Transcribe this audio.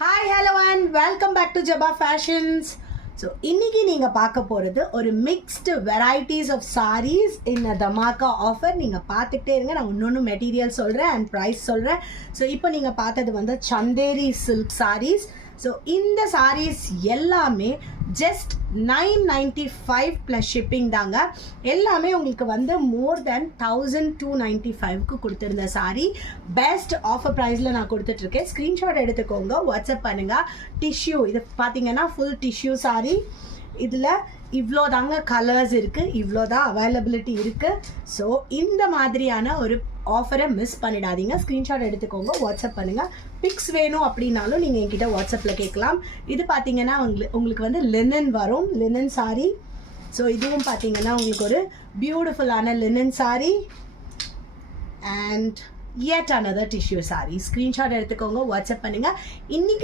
Hi hello and welcome back to Jaba fashions. So இன்றைக்கி நீங்கள் பார்க்க போகிறது ஒரு mixed varieties of sarees in dhamaka offer. நீங்கள் பார்த்துக்கிட்டே இருங்க, நான் இன்னொன்று மெட்டீரியல் சொல்கிறேன் அண்ட் ப்ரைஸ் சொல்கிறேன். ஸோ இப்போ நீங்கள் பார்த்தது வந்து சந்தேரி சில்க் சாரீஸ். ஸோ இந்த சாரீஸ் எல்லாமே ஜஸ்ட் 995 ப்ளஸ் ஷிப்பிங் தாங்க. எல்லாமே உங்களுக்கு வந்து மோர் தென் 1295க்கு கொடுத்துருந்த சாரீ பெஸ்ட் ஆஃபர் ப்ரைஸில் நான் கொடுத்துட்ருக்கேன். ஸ்க்ரீன்ஷாட் எடுத்துக்கோங்க, வாட்ஸ்அப் பண்ணுங்கள். டிஷ்யூ இது பார்த்தீங்கன்னா ஃபுல் டிஷ்யூ சாரீ. இதில் இவ்வளோ தாங்க கலர்ஸ் இருக்குது, இவ்வளோ தான் அவைலபிலிட்டி இருக்குது. ஸோ இந்த மாதிரியான ஒரு ஆஃபரை மிஸ் பண்ணிடாதீங்க. ஸ்க்ரீன்ஷாட் எடுத்துக்கோங்க, வாட்ஸ்அப் பண்ணுங்கள். பிக்ஸ் வேணும் அப்படின்னாலும் நீங்கள் என்கிட்ட வாட்ஸ்அப்பில் கேட்கலாம். இது பார்த்தீங்கன்னா உங்களுக்கு வந்து லினன் வரும், லினன் சாரீ. ஸோ இதுவும் பார்த்தீங்கன்னா உங்களுக்கு ஒரு பியூட்டிஃபுல்லான linen sari and yet another tissue saree. Screenshot எடுத்துக்கோங்க, வாட்ஸ்அப் பண்ணுங்கள். இன்னைக்கு